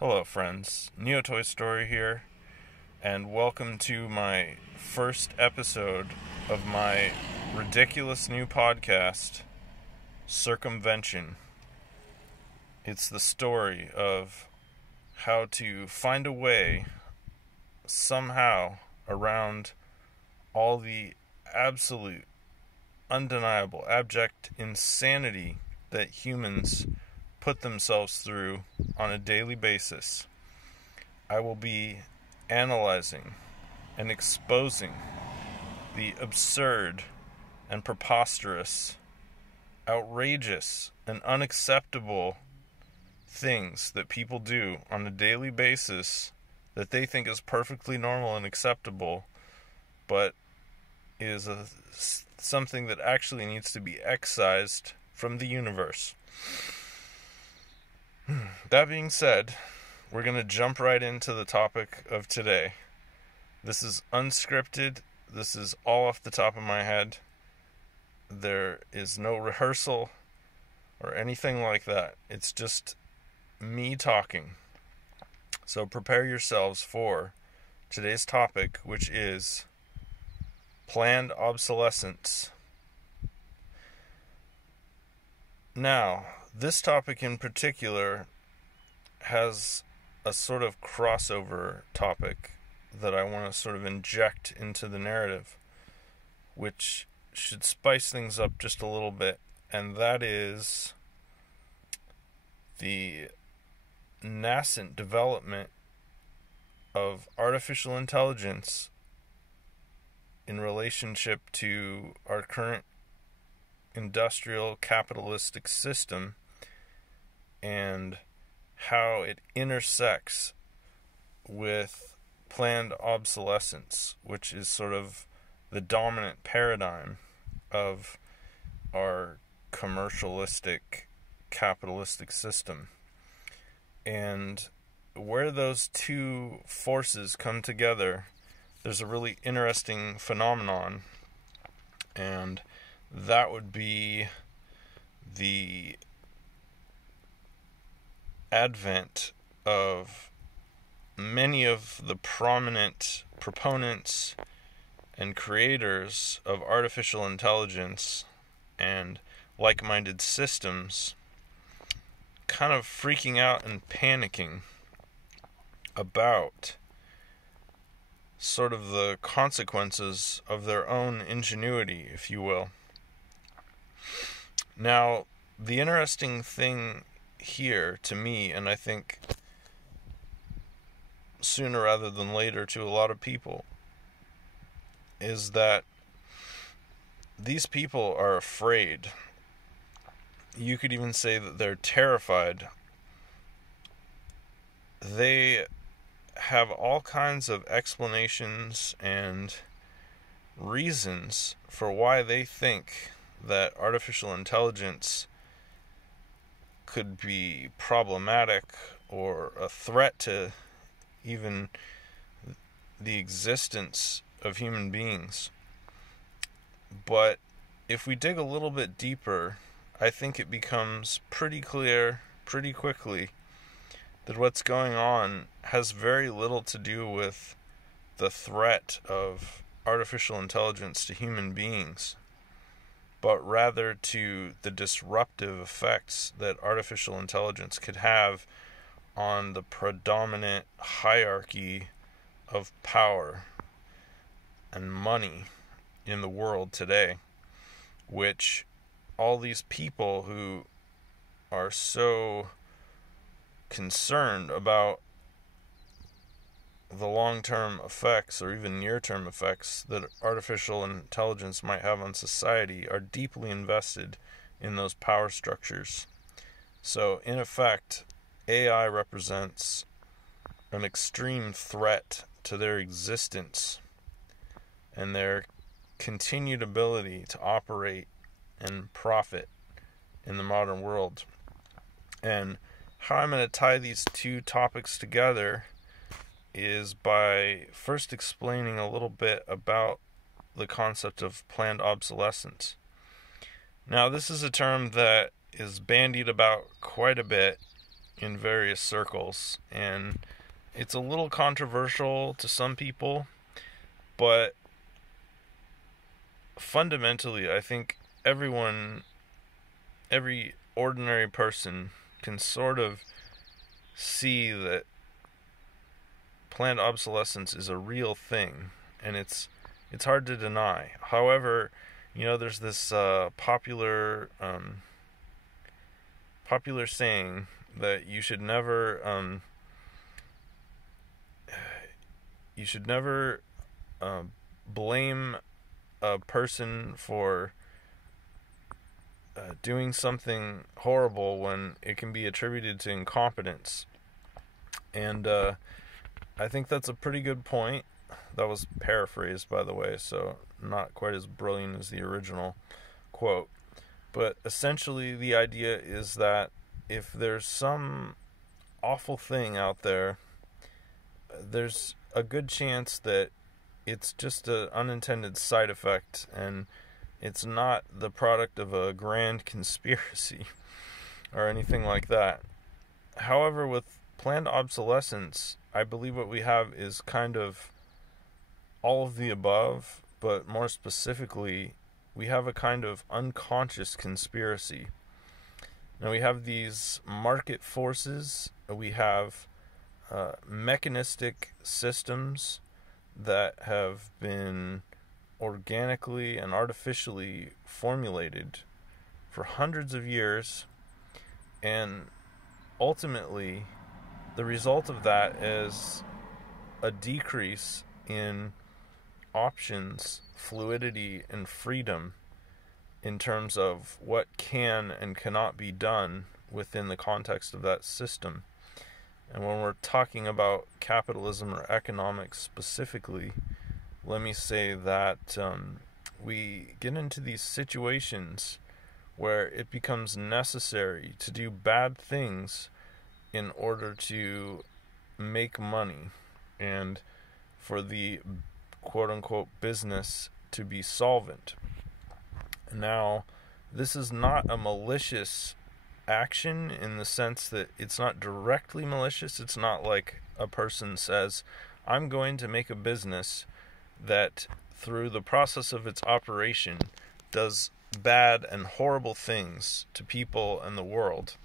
Hello friends, Neo Toy Story here, and welcome to my first episode of my ridiculous new podcast, Circumvention. It's the story of how to find a way, somehow, around all the absolute, undeniable, abject insanity that humans put themselves through on a daily basis. I will be analyzing and exposing the absurd and preposterous, outrageous and unacceptable things that people do on a daily basis that they think is perfectly normal and acceptable, but is something that actually needs to be excised from the universe. That being said, we're going to jump right into the topic of today. This is unscripted. This is all off the top of my head. There is no rehearsal or anything like that. It's just me talking. So prepare yourselves for today's topic, which is planned obsolescence. Now, this topic in particular has a sort of crossover topic that I want to sort of inject into the narrative, which should spice things up just a little bit, and that is the nascent development of artificial intelligence in relationship to our current industrial capitalistic system and how it intersects with planned obsolescence, which is sort of the dominant paradigm of our commercialistic capitalistic system. And where those two forces come together, there's a really interesting phenomenon, and that would be the advent of many of the prominent proponents and creators of artificial intelligence and like-minded systems kind of freaking out and panicking about sort of the consequences of their own ingenuity, if you will. Now, the interesting thing here to me, and I think sooner rather than later to a lot of people, is that these people are afraid. You could even say that they're terrified. They have all kinds of explanations and reasons for why they think that artificial intelligence could be problematic or a threat to even the existence of human beings. But if we dig a little bit deeper, I think it becomes pretty clear pretty quickly that what's going on has very little to do with the threat of artificial intelligence to human beings, but rather to the disruptive effects that artificial intelligence could have on the predominant hierarchy of power and money in the world today, which all these people who are so concerned about the long-term effects or even near-term effects that artificial intelligence might have on society are deeply invested in those power structures. So, in effect, AI represents an extreme threat to their existence and their continued ability to operate and profit in the modern world. And how I'm going to tie these two topics together is by first explaining a little bit about the concept of planned obsolescence. Now, this is a term that is bandied about quite a bit in various circles, and it's a little controversial to some people, but fundamentally, I think every ordinary person can sort of see that planned obsolescence is a real thing, and it's hard to deny. However, there's this popular saying that you should never blame a person for doing something horrible when it can be attributed to incompetence. And I think that's a pretty good point. That was paraphrased, by the way, so not quite as brilliant as the original quote. But essentially, the idea is that if there's some awful thing out there, there's a good chance that it's just an unintended side effect, and it's not the product of a grand conspiracy or anything like that. However, with planned obsolescence, I believe what we have is kind of all of the above, but more specifically, we have a kind of unconscious conspiracy. Now, we have these market forces, we have mechanistic systems that have been organically and artificially formulated for hundreds of years, and ultimately the result of that is a decrease in options, fluidity, and freedom in terms of what can and cannot be done within the context of that system. And when we're talking about capitalism or economics specifically, let me say that we get into these situations where it becomes necessary to do bad things in order to make money and for the quote-unquote business to be solvent. Now, this is not a malicious action in the sense that it's not directly malicious. It's not like a person says, I'm going to make a business that through the process of its operation does bad and horrible things to people and the world.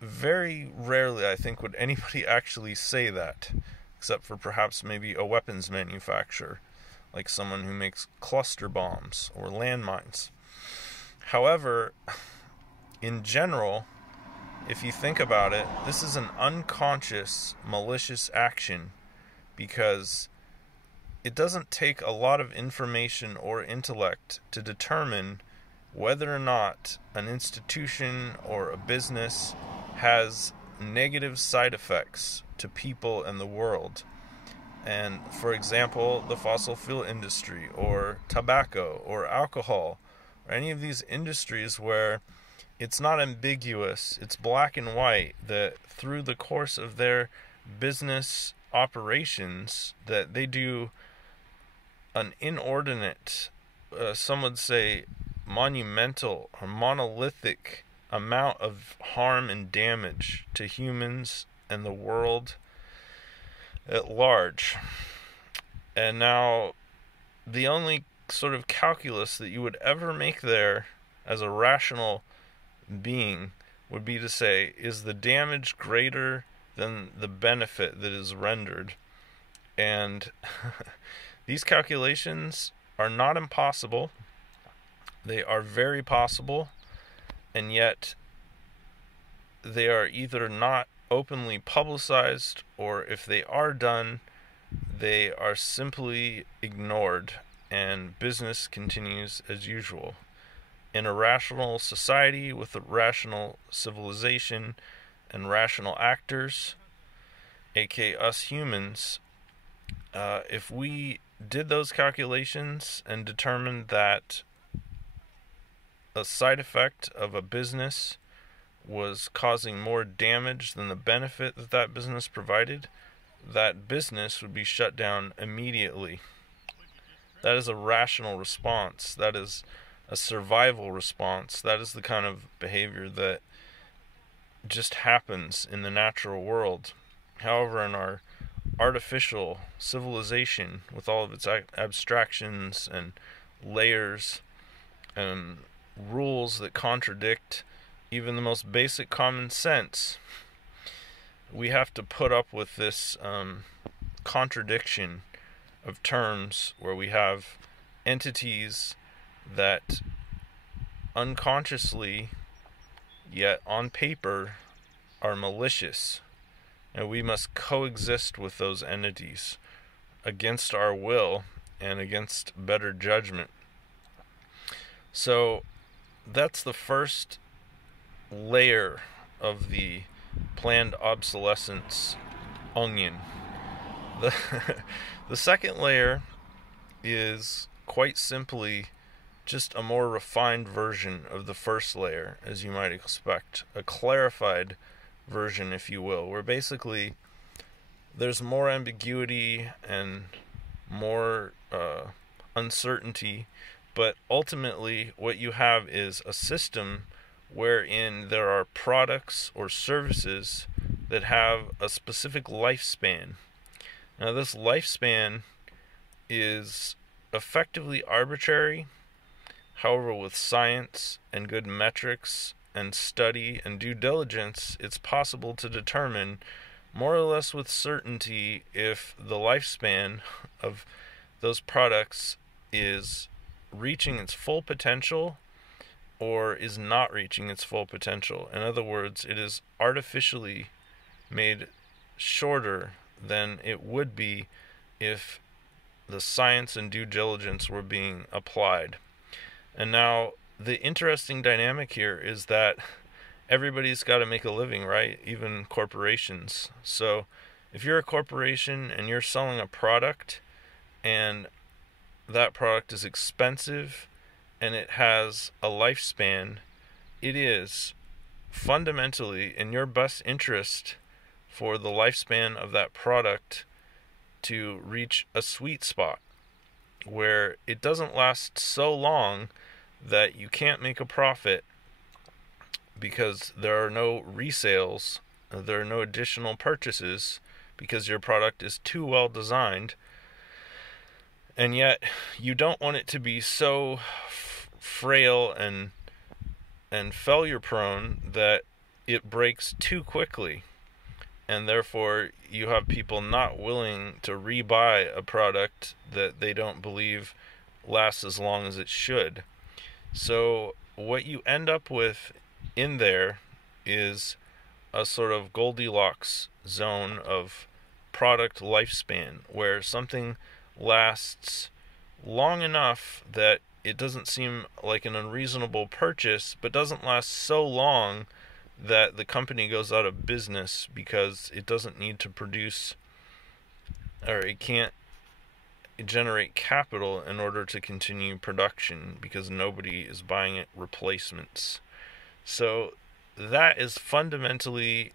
Very rarely, I think, would anybody actually say that, except for perhaps maybe a weapons manufacturer, like someone who makes cluster bombs or landmines. However, in general, if you think about it, this is an unconscious, malicious action because it doesn't take a lot of information or intellect to determine whether or not an institution or a business has negative side effects to people and the world. And for example, the fossil fuel industry or tobacco or alcohol or any of these industries where it's not ambiguous, it's black and white, that through the course of their business operations that they do an inordinate, some would say monumental or monolithic amount of harm and damage to humans and the world at large. And now the only sort of calculus that you would ever make there as a rational being would be to say, is the damage greater than the benefit that is rendered? And these calculations are not impossible. They are very possible, and yet they are either not openly publicized, or if they are done, they are simply ignored, and business continues as usual. In a rational society with a rational civilization and rational actors, aka us humans, if we did those calculations and determined that a side effect of a business was causing more damage than the benefit that that business provided, that business would be shut down immediately. That is a rational response. That is a survival response. That is the kind of behavior that just happens in the natural world. However, in our artificial civilization, with all of its abstractions and layers and rules that contradict even the most basic common sense, we have to put up with this contradiction of terms where we have entities that unconsciously, yet on paper, are malicious, and we must coexist with those entities against our will and against better judgment. So that's the first layer of the planned obsolescence onion. The second layer is quite simply just a more refined version of the first layer, as you might expect, a clarified version, if you will, where basically there's more ambiguity and more uncertainty, but ultimately what you have is a system wherein there are products or services that have a specific lifespan. Now, this lifespan is effectively arbitrary. However, with science and good metrics and study and due diligence, it's possible to determine more or less with certainty if the lifespan of those products is reaching its full potential or is not reaching its full potential. In other words, it is artificially made shorter than it would be if the science and due diligence were being applied. And now, the interesting dynamic here is that everybody's got to make a living, right? Even corporations. So, if you're a corporation and you're selling a product, and that product is expensive, and it has a lifespan, it is fundamentally in your best interest for the lifespan of that product to reach a sweet spot where it doesn't last so long that you can't make a profit because there are no resales, there are no additional purchases because your product is too well designed, and yet you don't want it to be so frail and failure prone that it breaks too quickly, and therefore you have people not willing to rebuy a product that they don't believe lasts as long as it should. So what you end up with in there is a sort of Goldilocks zone of product lifespan, where something lasts long enough that it doesn't seem like an unreasonable purchase, but doesn't last so long that the company goes out of business because it doesn't need to produce, or it can't generate capital in order to continue production because nobody is buying it replacements. So that is fundamentally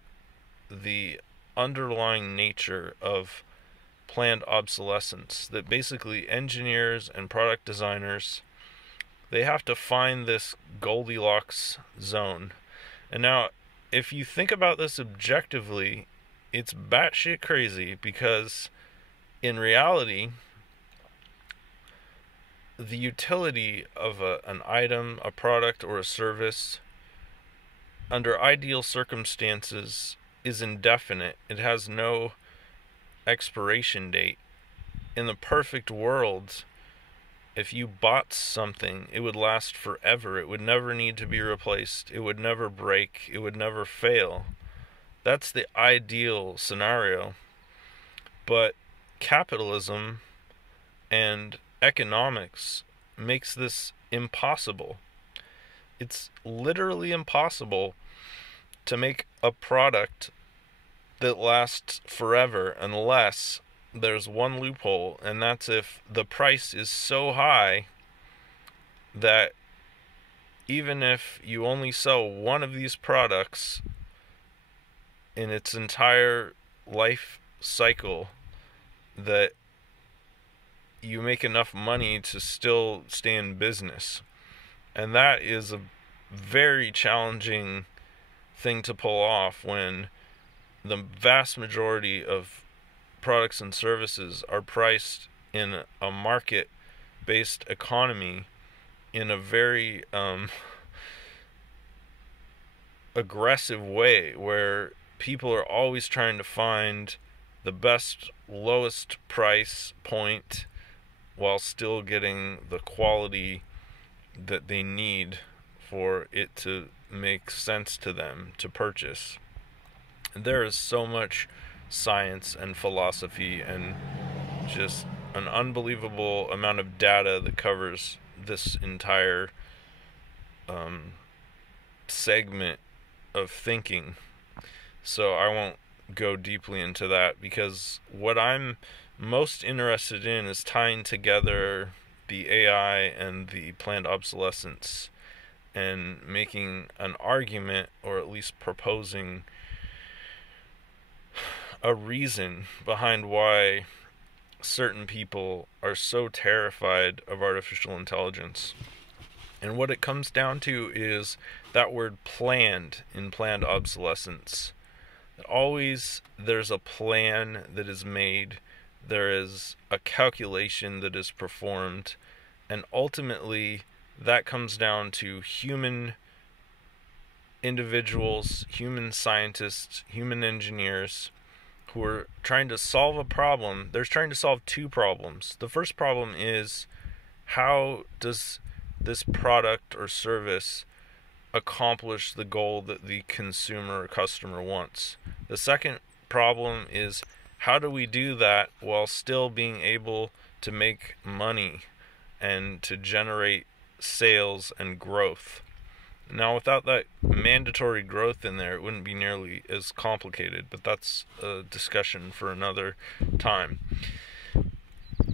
the underlying nature of planned obsolescence, that basically engineers and product designers, they have to find this Goldilocks zone. And now, if you think about this objectively, it's batshit crazy, because in reality, the utility of an item, a product, or a service under ideal circumstances is indefinite. It has no expiration date. In the perfect world, if you bought something, it would last forever. It would never need to be replaced. It would never break. It would never fail. That's the ideal scenario. But capitalism and economics makes this impossible. It's literally impossible to make a product that lasts forever unless there's one loophole, and that's if the price is so high that even if you only sell one of these products in its entire life cycle, that you make enough money to still stay in business. And that is a very challenging thing to pull off when the vast majority of products and services are priced in a market-based economy in a very aggressive way, where people are always trying to find the best, lowest price point while still getting the quality that they need for it to make sense to them to purchase. There is so much science and philosophy and just an unbelievable amount of data that covers this entire segment of thinking. So I won't go deeply into that, because what I'm most interested in is tying together the AI and the planned obsolescence and making an argument, or at least proposing a reason behind why certain people are so terrified of artificial intelligence. And what it comes down to is that word planned in planned obsolescence. Always there's a plan that is made, there is a calculation that is performed, and ultimately that comes down to human individuals, human scientists, human engineers who are trying to solve a problem. They're trying to solve two problems. The first problem is, how does this product or service accomplish the goal that the consumer or customer wants? The second problem is, how do we do that while still being able to make money and to generate sales and growth? Now, without that mandatory growth in there, it wouldn't be nearly as complicated, but that's a discussion for another time.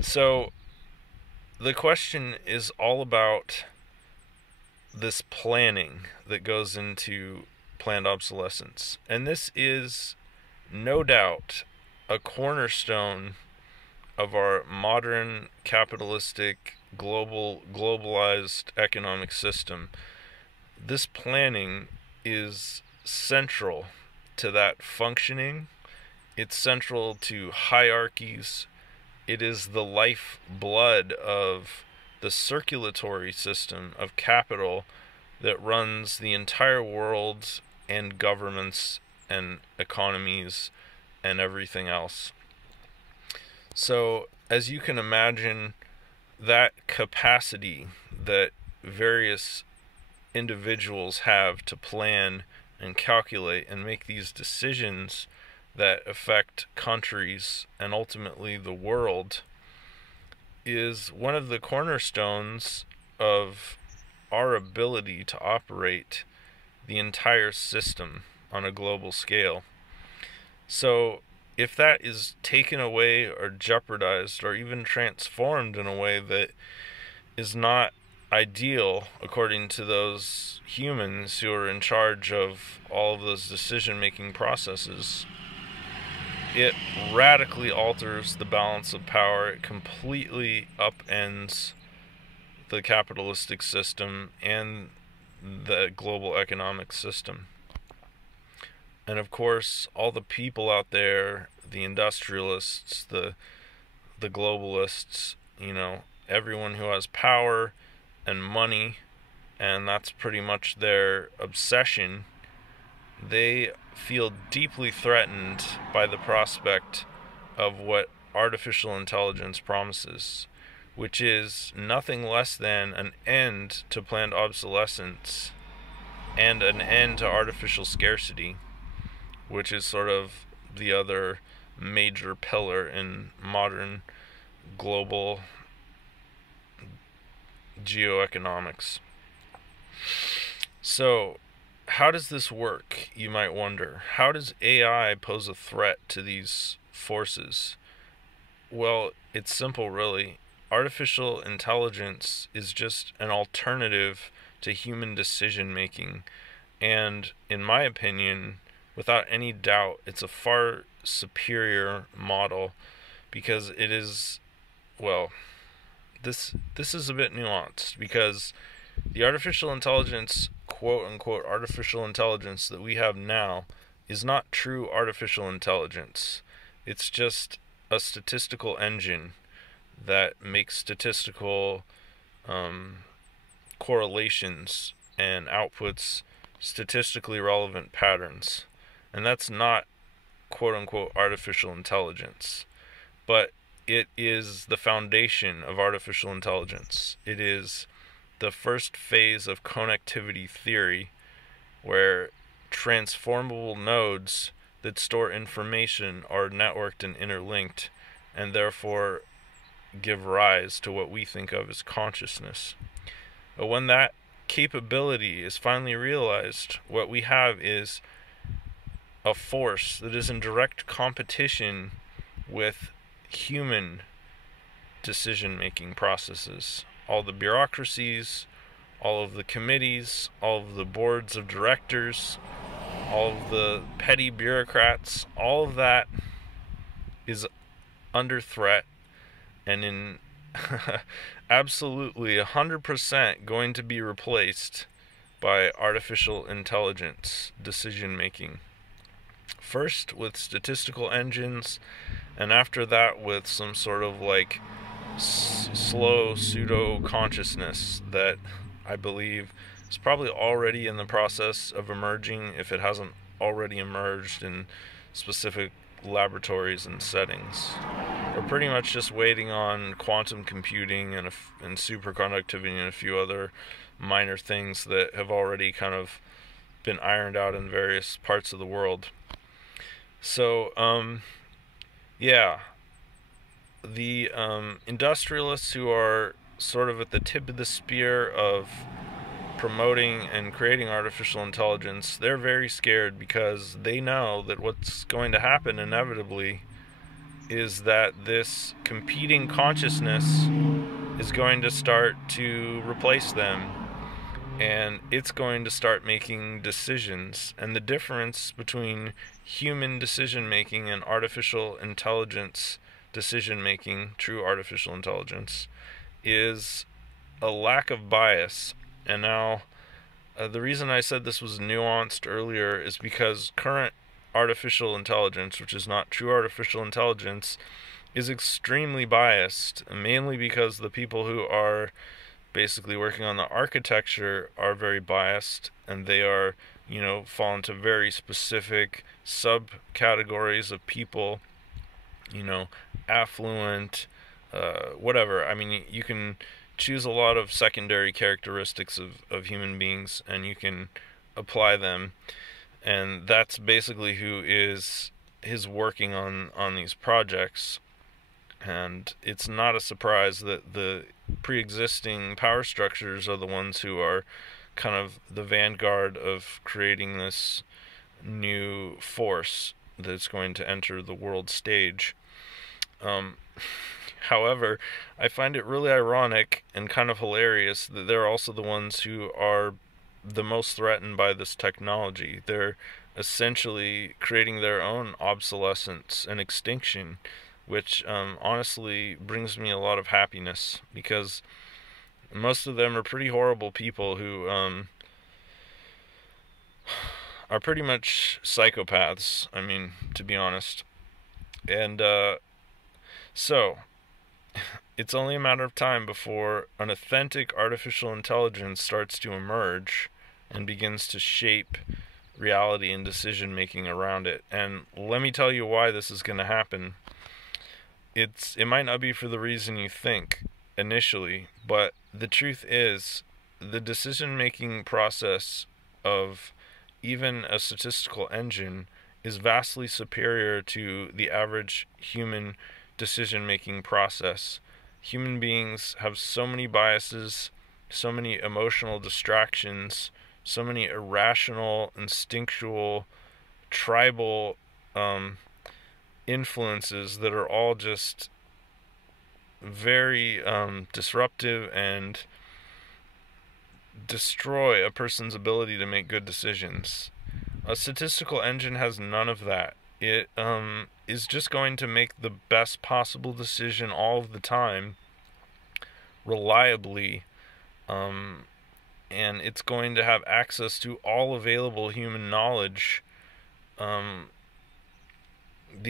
So the question is all about this planning that goes into planned obsolescence. And this is no doubt a cornerstone of our modern capitalistic globalized economic system. This planning is central to that functioning. It's central to hierarchies. It is the lifeblood of the circulatory system of capital that runs the entire world and governments and economies and everything else. So, as you can imagine, that capacity that various individuals have to plan and calculate and make these decisions that affect countries and ultimately the world is one of the cornerstones of our ability to operate the entire system on a global scale. So if that is taken away or jeopardized or even transformed in a way that is not ideal according to those humans who are in charge of all of those decision-making processes, it radically alters the balance of power. It completely upends the capitalistic system and the global economic system. And of course, all the people out there, the industrialists, the globalists, everyone who has power and money, and that's pretty much their obsession, they feel deeply threatened by the prospect of what artificial intelligence promises, which is nothing less than an end to planned obsolescence and an end to artificial scarcity, which is sort of the other major pillar in modern global geoeconomics. So, how does this work, you might wonder? How does AI pose a threat to these forces? Well, it's simple, really. Artificial intelligence is just an alternative to human decision making, and in my opinion, without any doubt, it's a far superior model, because it is, well, this is a bit nuanced, because The artificial intelligence, quote unquote, artificial intelligence that we have now is not true artificial intelligence. It's just a statistical engine that makes statistical correlations and outputs statistically relevant patterns. And that's not quote unquote artificial intelligence. But it is the foundation of artificial intelligence. It is the first phase of connectivity theory, where transformable nodes that store information are networked and interlinked, and therefore give rise to what we think of as consciousness. But when that capability is finally realized, what we have is a force that is in direct competition with human decision-making processes. All the bureaucracies, all of the committees, all of the boards of directors, all of the petty bureaucrats, all of that is under threat and in absolutely 100% going to be replaced by artificial intelligence decision-making. First with statistical engines, and after that with some sort of like slow pseudo-consciousness that I believe is probably already in the process of emerging, if it hasn't already emerged in specific laboratories and settings. We're pretty much just waiting on quantum computing and superconductivity and a few other minor things that have already kind of been ironed out in various parts of the world. So, the industrialists who are sort of at the tip of the spear of promoting and creating artificial intelligence, they're very scared because they know that what's going to happen inevitably is that this competing consciousness is going to start to replace them, and it's going to start making decisions. And the difference between human decision making and artificial intelligence decision making, true artificial intelligence, is a lack of bias. And now the reason I said this was nuanced earlier is because current artificial intelligence, which is not true artificial intelligence, is extremely biased, mainly because the people who are basically working on the architecture are very biased, and they are, fall into very specific subcategories of people, affluent, whatever. I mean, you can choose a lot of secondary characteristics of human beings, and you can apply them, and that's basically who is working on these projects. And it's not a surprise that the pre-existing power structures are the ones who are kind of the vanguard of creating this new force that's going to enter the world stage. However, I find it really ironic and kind of hilarious that they're also the ones who are the most threatened by this technology. They're essentially creating their own obsolescence and extinction, which honestly brings me a lot of happiness, because most of them are pretty horrible people who are pretty much psychopaths, I mean, to be honest. And so it's only a matter of time before an authentic artificial intelligence starts to emerge and begins to shape reality and decision making around it. And let me tell you why this is going to happen. It might not be for the reason you think initially, but the truth is the decision-making process of even a statistical engine is vastly superior to the average human decision-making process. Human beings have so many biases, so many emotional distractions, so many irrational, instinctual, tribal influences that are all just very disruptive and destroy a person's ability to make good decisions. A statistical engine has none of that. It is just going to make the best possible decision all of the time, reliably, and it's going to have access to all available human knowledge. The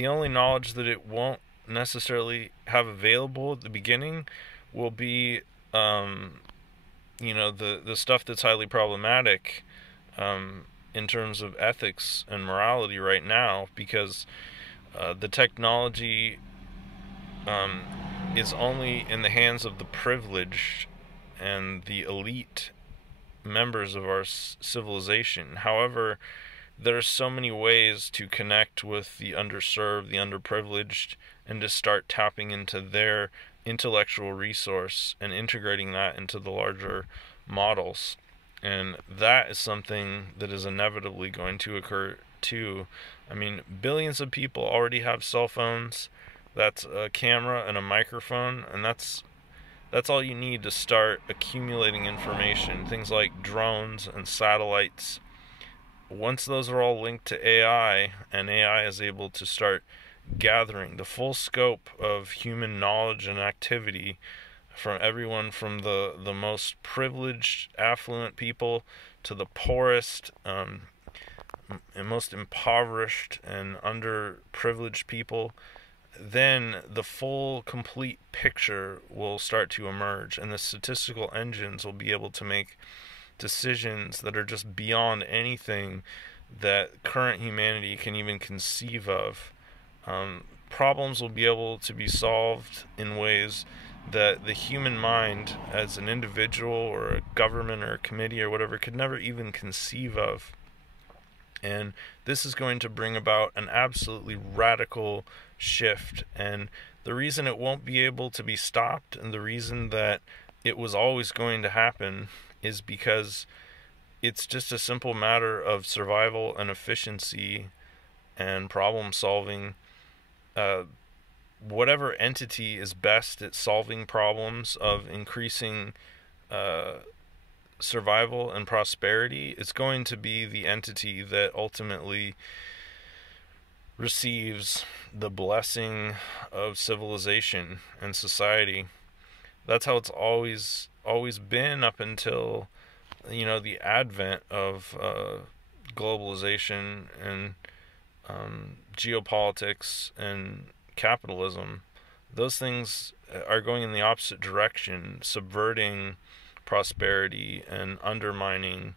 only knowledge that it won't necessarily have available at the beginning will be, the stuff that's highly problematic, in terms of ethics and morality right now, because the technology is only in the hands of the privileged and the elite members of our civilization. However, there are so many ways to connect with the underserved, the underprivileged, and to start tapping into their intellectual resource and integrating that into the larger models. And that is something that is inevitably going to occur too. I mean, billions of people already have cell phones. That's a camera and a microphone, and that's all you need to start accumulating information. Things like drones and satellites. Once those are all linked to AI, and AI is able to start gathering the full scope of human knowledge and activity from everyone from the most privileged, affluent people to the poorest, and most impoverished and underprivileged people, then the full, complete picture will start to emerge, and the statistical engines will be able to make decisions that are just beyond anything that current humanity can even conceive of. Problems will be able to be solved in ways that the human mind, as an individual or a government or a committee or whatever, could never even conceive of. And this is going to bring about an absolutely radical shift. And the reason it won't be able to be stopped, and the reason that it was always going to happen, is because it's just a simple matter of survival and efficiency and problem solving. Whatever entity is best at solving problems of increasing survival and prosperity, it's going to be the entity that ultimately receives the blessing of civilization and society. That's how it's always been up until, the advent of globalization and geopolitics and capitalism. Those things are going in the opposite direction, subverting prosperity and undermining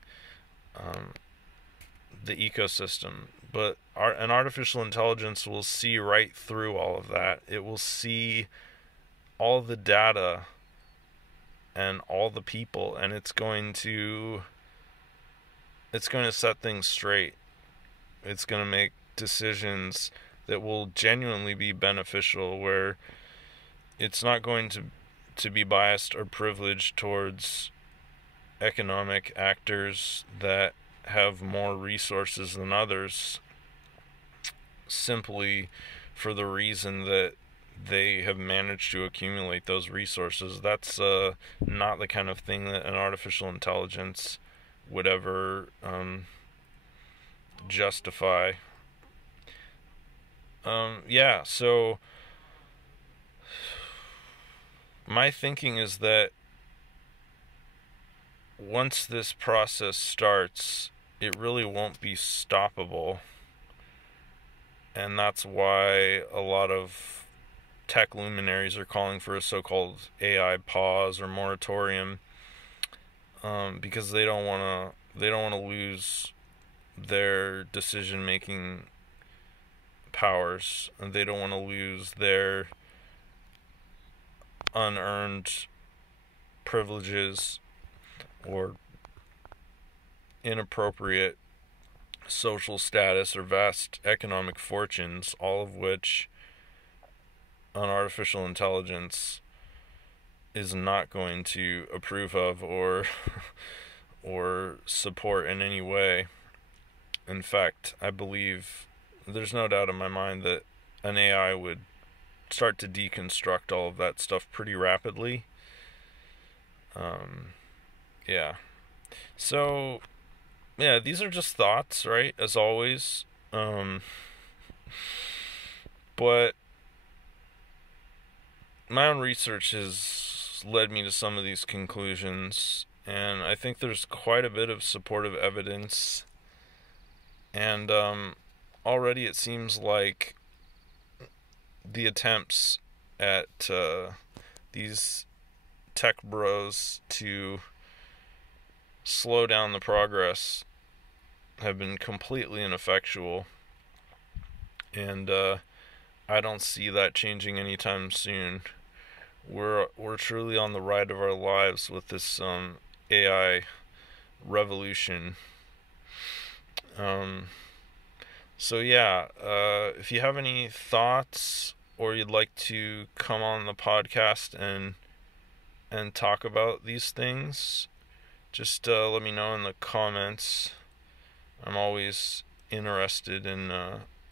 the ecosystem. But an artificial intelligence will see right through all of that. It will see all the data and all the people, and it's going to set things straight. It's going to make decisions that will genuinely be beneficial, where it's not going to be biased or privileged towards economic actors that have more resources than others, simply for the reason that they have managed to accumulate those resources. That's not the kind of thing that an artificial intelligence would ever justify. So my thinking is that once this process starts, it really won't be stoppable. And that's why a lot of tech luminaries are calling for a so-called AI pause or moratorium, because they don't want to lose their decision-making powers, and they don't want to lose their unearned privileges or inappropriate social status or vast economic fortunes, all of which an artificial intelligence is not going to approve of or support in any way. In fact, I believe there's no doubt in my mind that an AI would start to deconstruct all of that stuff pretty rapidly. So, these are just thoughts, right? As always. But my own research has led me to some of these conclusions, and I think there's quite a bit of supportive evidence, and already it seems like the attempts at these tech bros to slow down the progress have been completely ineffectual, and I don't see that changing anytime soon. We're truly on the ride of our lives with this AI revolution. So yeah, if you have any thoughts or you'd like to come on the podcast and talk about these things, just let me know in the comments. I'm always interested in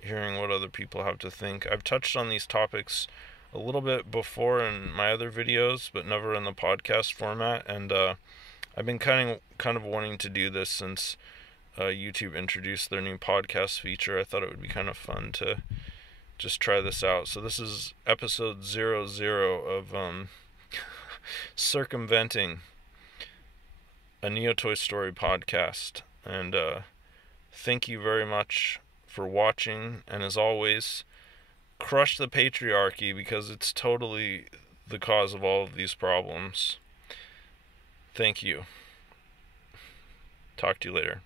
hearing what other people have to think. I've touched on these topics a little bit before in my other videos, but never in the podcast format, and I've been kind of wanting to do this since YouTube introduced their new podcast feature. I thought it would be kind of fun to just try this out. So this is episode 00 of Circumventing, a Neo Toy Story podcast, and thank you very much for watching, and as always, crush the patriarchy, because it's totally the cause of all of these problems. Thank you. Talk to you later.